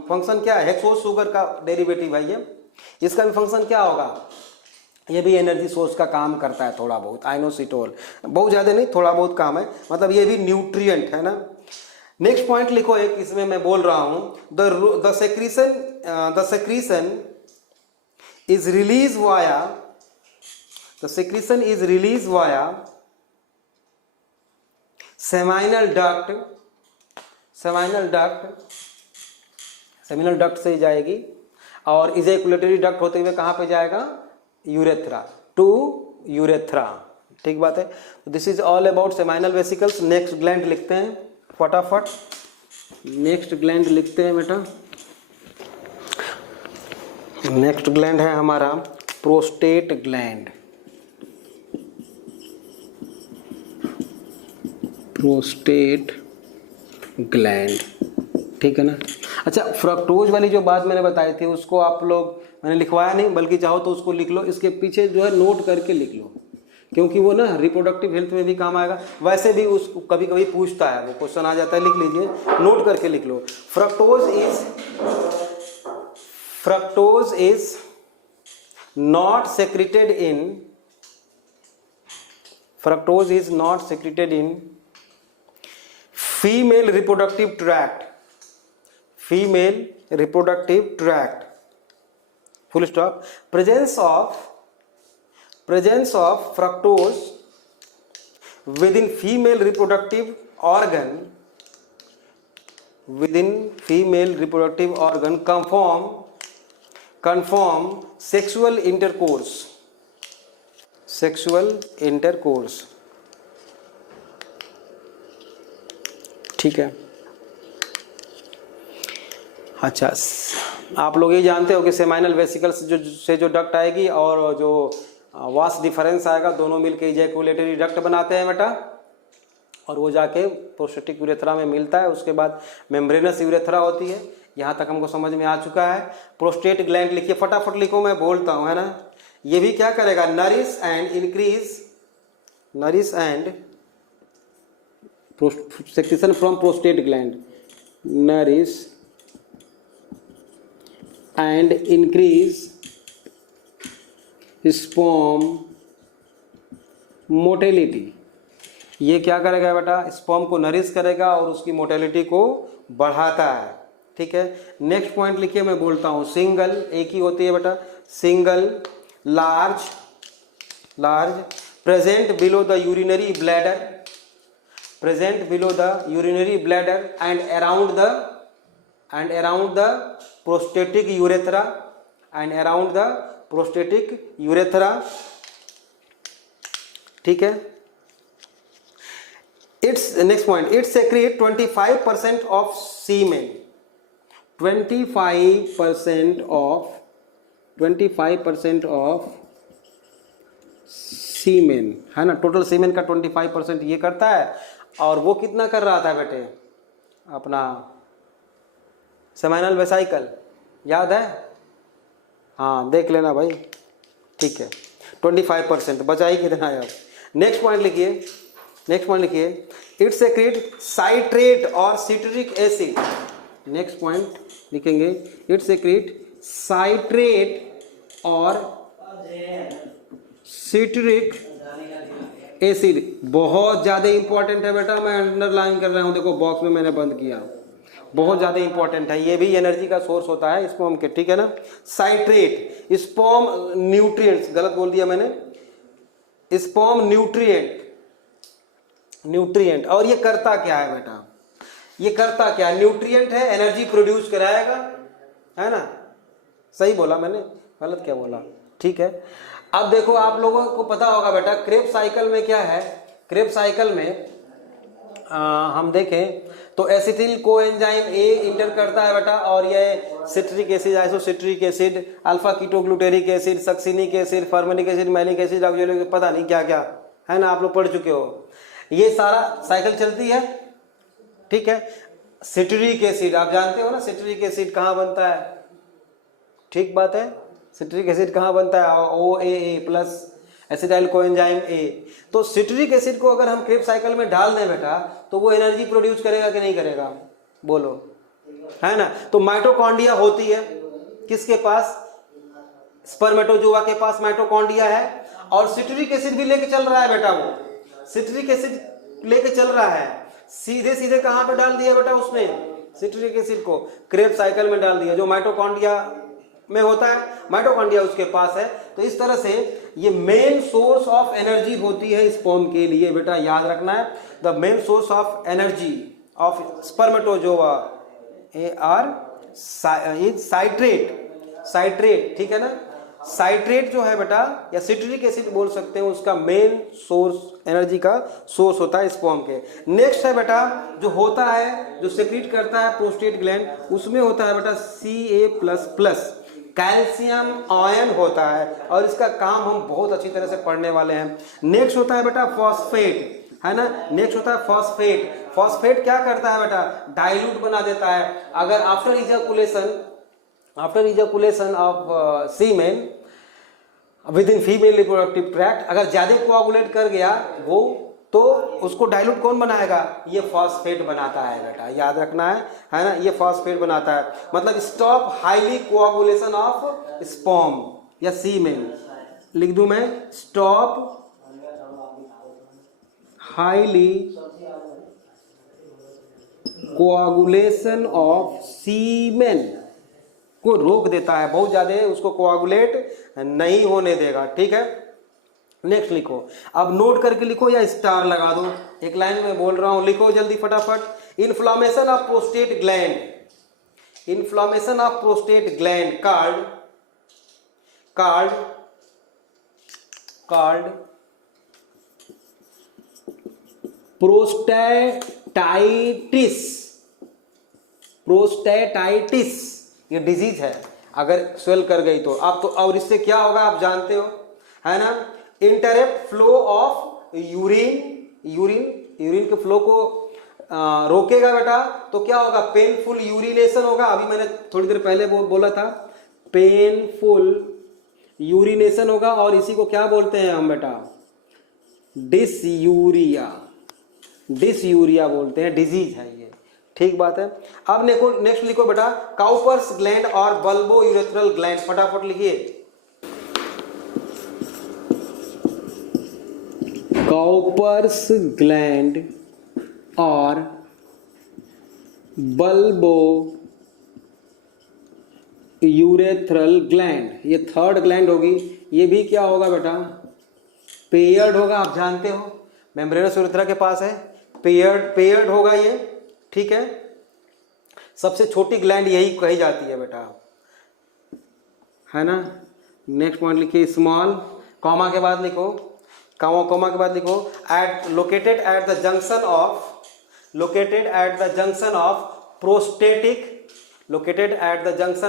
फंक्शन क्या है? हेक्सोज शुगर का डेरिवेटिव है ये। इसका भी फंक्शन क्या होगा? ये भी एनर्जी सोर्स का काम करता है थोड़ा बहुत। आइनोसिटोल बहुत ज़्यादा नहीं, थोड़ा बहुत काम है, मतलब ये भी न्यूट्रिएंट है ना। नेक्स्ट पॉइंट लिखो एक, इसमें मैं बोल रहा हूं the secretion is release via seminal duct से जाएगी और इजैकुलेटरी डक्ट होते हुए कहां पे जाएगा? Urethra to urethra. ठीक बात है। तो this is all about seminal vesicles. Next gland लिखते हैं फटाफट। नेक्स्ट ग्लैंड लिखते हैं बेटा। नेक्स्ट ग्लैंड है हमारा प्रोस्टेट ग्लैंड। प्रोस्टेट ग्लैंड, ठीक है ना। अच्छा, फ्रक्टोज वाली जो बात मैंने बताई थी उसको आप लोग, मैंने लिखवाया नहीं, बल्कि चाहो तो उसको लिख लो, इसके पीछे जो है नोट करके लिख लो, क्योंकि वो ना रिप्रोडक्टिव हेल्थ में भी काम आएगा। वैसे भी उसको कभी कभी पूछता है, वो क्वेश्चन आ जाता है, लिख लीजिए, नोट करके लिख लो। Fructose is not secreted in female reproductive tract, full stop. Presence of fructose within female reproductive organ confirm sexual intercourse। ठीक है। अच्छा, आप लोग ये जानते हो कि सेमाइनल वेसिकल्स से जो डक्ट आएगी और जो वास डिफरेंस आएगा, दोनों मिलकर इजैकुलेटरी डक्ट बनाते हैं बेटा, और वो जाके प्रोस्टेटिक यूरेथ्रा में मिलता है। उसके बाद मेम्ब्रेनस यूरेथ्रा होती है। यहाँ तक हमको समझ में आ चुका है। प्रोस्टेट ग्लैंड लिखिए, फटाफट लिखो, मैं बोलता हूँ, है ना। ये भी क्या करेगा? Nourish and secretion from prostate gland, nourish and increase sperm motility। ये क्या करेगा बेटा? स्पर्म को नरिश करेगा और उसकी मोटेलिटी को बढ़ाता है। ठीक है। नेक्स्ट पॉइंट लिखिए, मैं बोलता हूँ। सिंगल, एक ही होती है बेटा, single large present below the urinary bladder and around the prostatic urethra ठीक है। It's next point, it's secrete 25% of semen, 25% of semen, है ना। टोटल सीमेन का 25% ये करता है। और वो कितना कर रहा था बेटे? अपना सेमाइनल वेसाइकल याद है? हाँ, देख लेना भाई। ठीक है, 25% बचा ही कितना है अब। नेक्स्ट पॉइंट लिखिए, इट्स सेक्रेट साइट्रेट और सिट्रिक एसिड। नेक्स्ट पॉइंट लिखेंगे, इट्स सेक्रेट साइट्रेट और सिट्रिक एसिड। बहुत ज्यादा इंपॉर्टेंट है बेटा, मैं अंडरलाइन कर रहा हूं, देखो बॉक्स में मैंने बंद किया, बहुत ज्यादा इंपॉर्टेंट है। ये भी एनर्जी का सोर्स होता है स्पर्म के, ठीक है ना। साइट्रेट, स्पर्म न्यूट्रिएंट्स, गलत बोल दिया मैंने, स्पर्म न्यूट्रिएंट। और ये करता क्या है बेटा? ये करता क्या? न्यूट्रिएंट है, एनर्जी प्रोड्यूस कराएगा, है ना। सही बोला मैंने, गलत क्या बोला? ठीक है। अब देखो, आप लोगों को पता होगा बेटा, क्रेब्स साइकिल में क्या है? क्रेब्स साइकिल में हम देखें तो एसिटिल कोएंजाइम ए इंटर करता है बेटा, और ये citric acid, isocitric acid, alpha ketoglutaric acid, succinic acid, formic acid, malic acid, oxalic, पता नहीं क्या क्या है ना, आप लोग पढ़ चुके हो। ये सारा साइकिल चलती है, ठीक है। सिट्रिक एसिड आप जानते हो ना, सिट्रिक एसिड कहाँ बनता है, ठीक बात है। सिट्रिक एसिड कहाँ बनता है, OAA plus acetyl coenzyme A। तो सिट्रिक एसिड को अगर हम क्रेब्स साइकिल में डाल दें बेटा, तो वो एनर्जी प्रोड्यूस करेगा कि नहीं करेगा, बोलो, है ना। तो माइटोकॉन्ड्रिया होती है किसके पास, स्पर्मेटोजोआ के पास माइटोकॉन्ड्रिया है, और सिट्रिक एसिड भी लेके चल रहा है बेटा, वो सिट्रिक एसिड लेके चल रहा है, सीधे सीधे कहां पे डाल दिया बेटा उसने, सिट्रिक एसिड को क्रेब्स साइकिल में डाल दिया, जो माइटोकॉन्ड्रिया में होता है, माइटोकॉन्ड्रिया उसके पास है। तो इस तरह से ये मेन सोर्स ऑफ एनर्जी होती है स्पर्म के लिए, बेटा याद रखना है। The main source of energy of spermatozoa are citrate, ठीक है ना। साइट्रेट जो है बेटा, या सिट्रिक एसिड बोल सकते हैं, उसका मेन सोर्स, एनर्जी का सोर्स होता है स्पर्म के। नेक्स्ट है बेटा, जो होता है, जो सेक्रीट करता है प्रोस्टेट ग्लैंड, उसमें होता है बेटा Ca++, कैल्शियम आयन होता है, और इसका काम हम बहुत अच्छी तरह से पढ़ने वाले हैं। नेक्स्ट होता है बेटा फॉस्फेट, है ना, नेक्स्ट होता है फॉस्फेट। फॉस्फेट क्या करता है बेटा, डाइल्यूट बना देता है। अगर after ejaculation of semen within female reproductive tract, अगर ज्यादा कोआगुलेट कर गया वो, तो उसको डाइल्यूट कौन बनाएगा, ये फॉस्फेट बनाता है बेटा, याद रखना है ना, ये फॉस्फेट बनाता है। मतलब stop highly coagulation of sperm या सीमेन, लिख दूं मैं, स्टॉप हाईली कोआगुलेशन ऑफ सीमेन को रोक देता है, बहुत ज्यादा उसको कोआगुलेट नहीं होने देगा, ठीक है। नेक्स्ट लिखो, अब नोट करके लिखो या स्टार लगा दो, एक लाइन में बोल रहा हूं, लिखो जल्दी फटाफट। Inflammation of prostate gland, inflammation of prostate gland called prostatitis, ये डिजीज है अगर स्वेल कर गई तो। आप तो, और इससे क्या होगा आप जानते हो, है ना, इंटरप्ट फ्लो ऑफ यूरिन के फ्लो को रोकेगा बेटा, तो क्या होगा, पेनफुल यूरिनेशन होगा। अभी मैंने थोड़ी देर पहले बोला था, पेनफुल यूरिनेशन होगा, और इसी को क्या बोलते हैं हम बेटा, डिसयूरिया बोलते हैं, डिजीज है ये, ठीक बात है। अब नेक्स्ट लिखो बेटा, काउपर्स ग्लैंड और बल्बो यूरेथ्रल ग्लैंड, फटाफट लिखिए। काउपर्स ग्लैंड और बल्बो यूरेथ्रल ग्लैंड, ये थर्ड ग्लैंड होगी। ये भी क्या होगा बेटा, पेयर्ड होगा, आप जानते हो, मेम्ब्रेनस यूरेथ्रा के पास है, पेयर्ड होगा ये, ठीक है। सबसे छोटी ग्लैंड यही कही जाती है बेटा, है ना। नेक्स्ट पॉइंट लिखिए, स्मॉल, कॉमा के बाद लिखो, कॉमा के बाद लिखो, located at the junction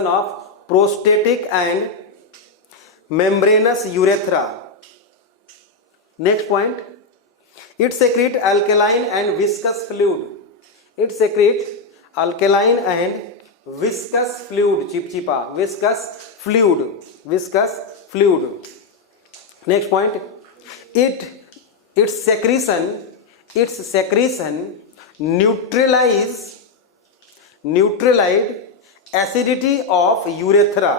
of prostatic and membranes urethra. Next point, it secrete alkaline and viscous fluid, चिपचिपा, viscous fluid। Next point, its secretion neutralize acidity of urethra।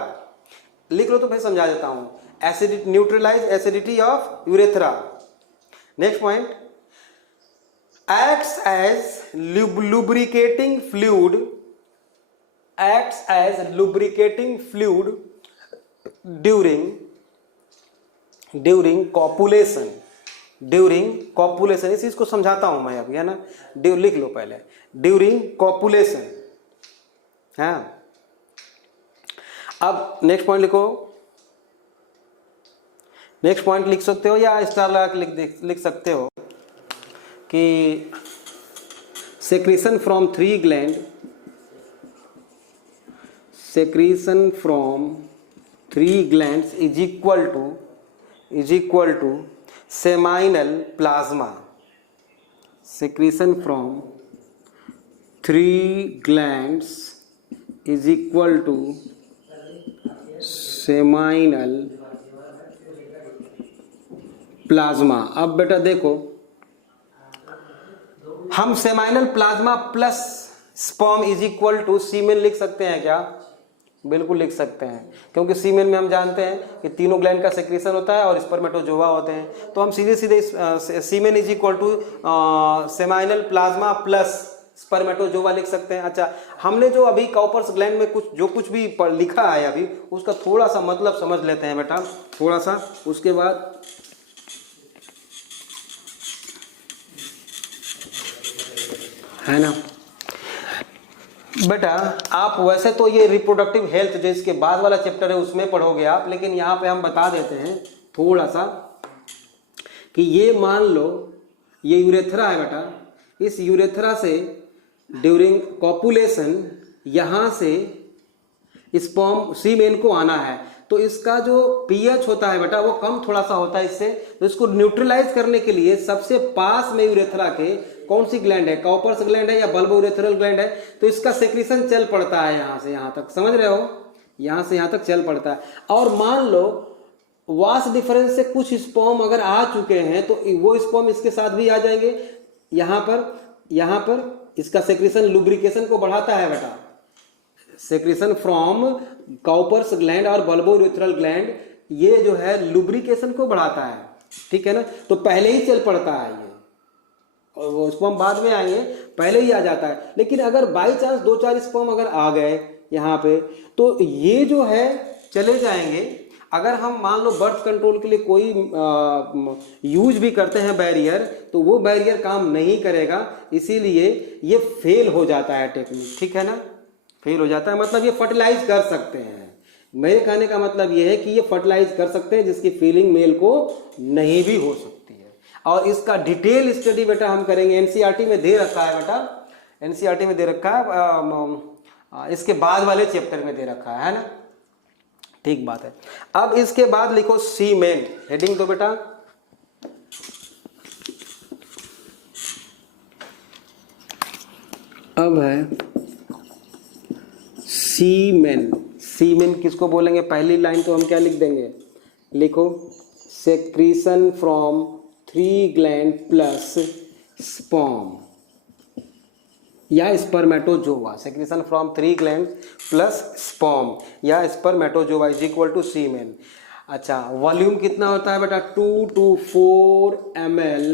लिख लो तो फिर समझा देता हूं, neutralise acidity of urethra. Next point, acts as lubricating fluid during copulation। इस चीज को समझाता हूं मैं अभी, है ना, लिख लो पहले, ड्यूरिंग कॉपुलेशन। हाँ, अब नेक्स्ट पॉइंट लिखो, नेक्स्ट पॉइंट लिख सकते हो या स्टार लगा के लिख सकते हो कि secretion from three gland secretion from 3 glands is equal to seminal plasma. Secretion from 3 glands is equal to seminal plasma. अब बेटा देखो, हम seminal plasma plus sperm is equal to semen लिख सकते हैं क्या? बिल्कुल लिख सकते हैं, क्योंकि सीमेन में हम जानते हैं कि तीनों ग्लैंड का सेक्रेशन होता है और स्पर्मेटोजोआ होते हैं. तो हम सीधे सीधे semen is equal to seminal plasma plus spermatozoa लिख सकते हैं. अच्छा, हमने जो अभी काउपर्स ग्लैंड में कुछ भी लिखा है अभी, उसका थोड़ा सा मतलब समझ लेते हैं बेटा, थोड़ा सा. उसके बाद है ना बेटा, आप वैसे तो ये रिप्रोडक्टिव हेल्थ जो इसके बाद वाला चैप्टर है उसमें पढ़ोगे आप, लेकिन यहाँ पे हम बता देते हैं थोड़ा सा कि ये मान लो ये यूरेथ्रा है बेटा. इस यूरेथ्रा से ड्यूरिंग कॉपुलेशन यहाँ से स्पर्म सीमेन को आना है, तो इसका जो पीएच होता है बेटा वो कम थोड़ा सा होता है इससे. तो इसको न्यूट्रलाइज करने के लिए सबसे पास में यूरेथ्रा के कौन सी ग्लैंड है? काउपर्स ग्लैंड है या बल्बोयूरेथ्रल ग्लैंड है? तो इसका सेक्रेशन चल पड़ता है यहाँ से यहाँ तक, समझ रहे हो, यहाँ से यहाँ तक चल पड़ता है. और मान लो वास डिफरेंस से कुछ स्पर्म अगर आ चुके हैं तो वो स्पर्म इसके साथ भी आ जाएंगे. यहाँ पर इसका सेक्रेशन लुब्रिकेशन को बढ़ाता है बेटा. सेक्रेशन फ्रॉम काउपर्स ग्लैंड और बल्बोयूरेथ्रल ग्लैंड ये जो है लुब्रिकेशन को बढ़ाता है, ठीक है ना. तो पहले ही चल पड़ता है ये, और वो स्पर्म बाद में आएंगे, पहले ही आ जाता है. लेकिन अगर बाई चांस 2-4 स्पर्म अगर आ गए यहाँ पे, तो ये जो है चले जाएंगे. अगर हम मान लो बर्थ कंट्रोल के लिए कोई यूज भी करते हैं बैरियर, तो वो बैरियर काम नहीं करेगा, इसीलिए ये फेल हो जाता है टेक्निक, ठीक है ना. फेल हो जाता है मतलब ये फर्टिलाइज कर सकते हैं. मेरे कहने का मतलब ये है कि ये फर्टिलाइज कर सकते हैं जिसकी फीलिंग मेल को नहीं भी हो सकती है. और इसका डिटेल स्टडी बेटा हम करेंगे, एनसीईआरटी में दे रखा है बेटा, एनसीईआरटी में दे रखा है, इसके बाद वाले चैप्टर में दे रखा है ना, ठीक बात है. अब इसके बाद लिखो सीमेन, हेडिंग दो बेटा. अब है सीमेन. सीमेन किसको बोलेंगे? पहली लाइन तो हम क्या लिख देंगे, लिखो secretion from 3 gland plus sperm या spermatozoa. Secretion from 3 gland plus sperm या spermatozoa is equal to semen. अच्छा, वॉल्यूम कितना होता है बेटा? 2 to 4 ml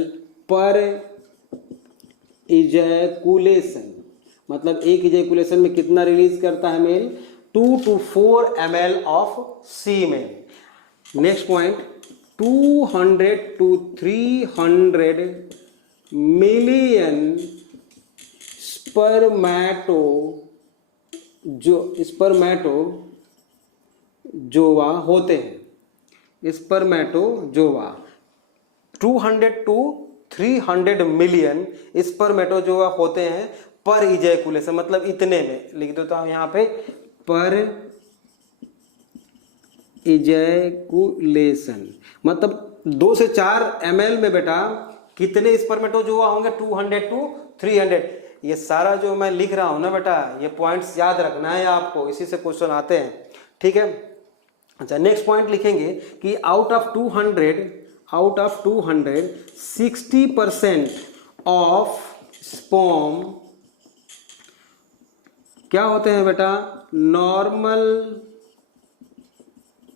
पर इजैकुलेशन. मतलब एक इजैकुलेशन में कितना रिलीज करता है male? 2 to 4 ml of semen. Next point, 200 to 300 million spermatozoa होते हैं. स्पर्मेटोजोआ 200 to 300 मिलियन स्पर्मेटोजोआ होते हैं पर इजैकुलेशन, मतलब इतने में लिख देता हूं यहाँ पे, पर इजैकुलेशन मतलब 2 से 4 ml में बेटा कितने स्पर्मेटोजोआ होंगे? 200 to 300. ये सारा जो मैं लिख रहा हूं ना बेटा, ये पॉइंट्स याद रखना है आपको, इसी से क्वेश्चन आते हैं, ठीक है. अच्छा, नेक्स्ट पॉइंट लिखेंगे कि आउट ऑफ 200 60% ऑफ स्पर्म क्या होते हैं बेटा? नॉर्मल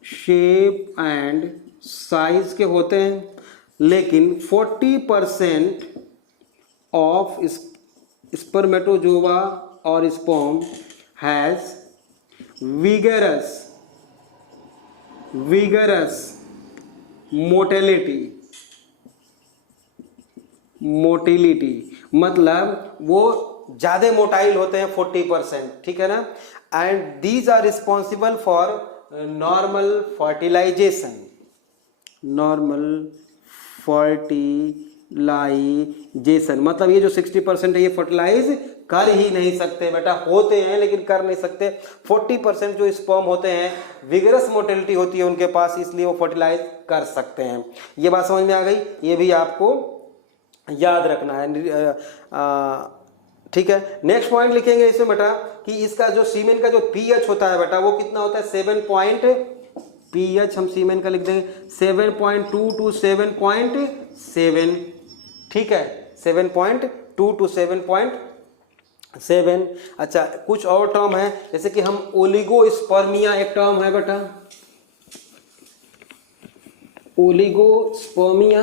शेप एंड साइज के होते हैं, लेकिन 40% ऑफ स्पर्मेटोजोआ और स्पर्म हैज vigorous मोटिलिटी, मतलब वो ज्यादा मोटाइल होते हैं 40%, ठीक है ना. And these are responsible for normal fertilisation. मतलब ये जो 60% है ये फर्टिलाइज कर ही नहीं सकते बेटा, होते हैं लेकिन कर नहीं सकते। 40% जो स्पर्म होते हैं विगरस मोटिलिटी होती है उनके पास, इसलिए वो फर्टिलाइज कर सकते हैं। ये बात समझ में आ गई, ये भी आपको याद रखना है। ठीक है, नेक्स्ट पॉइंट लिखेंगे इसमें बेटा कि इसका जो सीमेन का जो पीएच होता है बेटा वो कितना होता है, 7 पीएच हम सीमेन का लिख देंगे 7.2 to 7.7। ठीक है, 7.2 to 7.7। अच्छा, कुछ और टर्म है जैसे कि हम ओलिगोस्पर्मिया, एक टर्म है बेटा ओलिगोस्पर्मिया।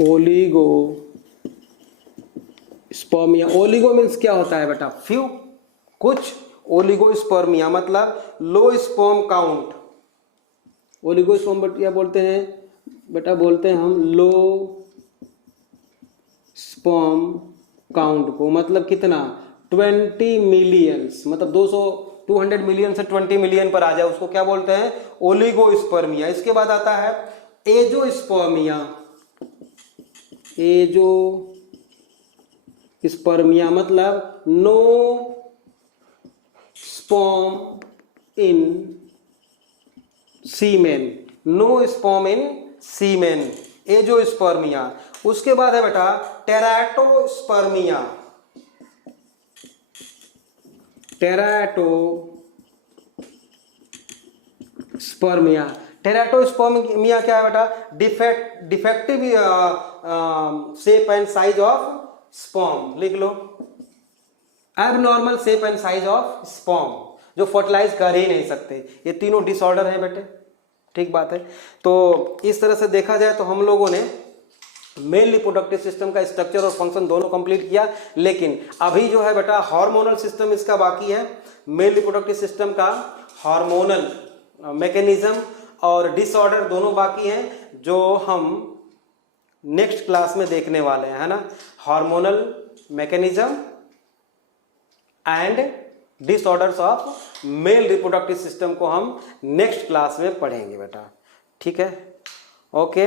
ओलिगोस्पर्मिया, ओलिगो मीन्स क्या होता है बेटा, फ्यू, कुछ। ओलिगोस्पर्मिया मतलब लो स्पर्म काउंट। ओलिगोस्पर्म या बोलते हैं बेटा, बोलते हैं हम लो स्पर्म काउंट को, मतलब कितना, 20 मिलियंस, मतलब 200 मिलियन से 20 मिलियन पर आ जाए उसको क्या बोलते हैं, ओलिगोस्पर्मिया। इसके बाद आता है एजोस्पर्मिया। एजोस्पर्मिया मतलब no sperm in semen, no sperm in semen, azoospermia. उसके बाद है बेटा टेराटोस्पर्मिया। टेराटोस्पर्मिया, टेराटोस्पर्मिया क्या है बेटा, defective shape and size of sperm, लिख लो, abnormal shape and size of sperm, जो फर्टिलाइज कर ही नहीं सकते। ये तीनों डिसऑर्डर हैं बेटे, ठीक बात है। तो इस तरह से देखा जाए तो हम लोगों ने मेल रिप्रोडक्टिव सिस्टम का स्ट्रक्चर और फंक्शन दोनों कंप्लीट किया, लेकिन अभी जो है बेटा हार्मोनल सिस्टम इसका बाकी है। मेल रिप्रोडक्टिव सिस्टम का हार्मोनल मैकेनिज्म और डिसऑर्डर दोनों बाकी हैं, जो हम नेक्स्ट क्लास में देखने वाले हैं, है ना। Hormonal mechanism and disorders of male reproductive system को हम नेक्स्ट क्लास में पढ़ेंगे बेटा, ठीक है, ओके।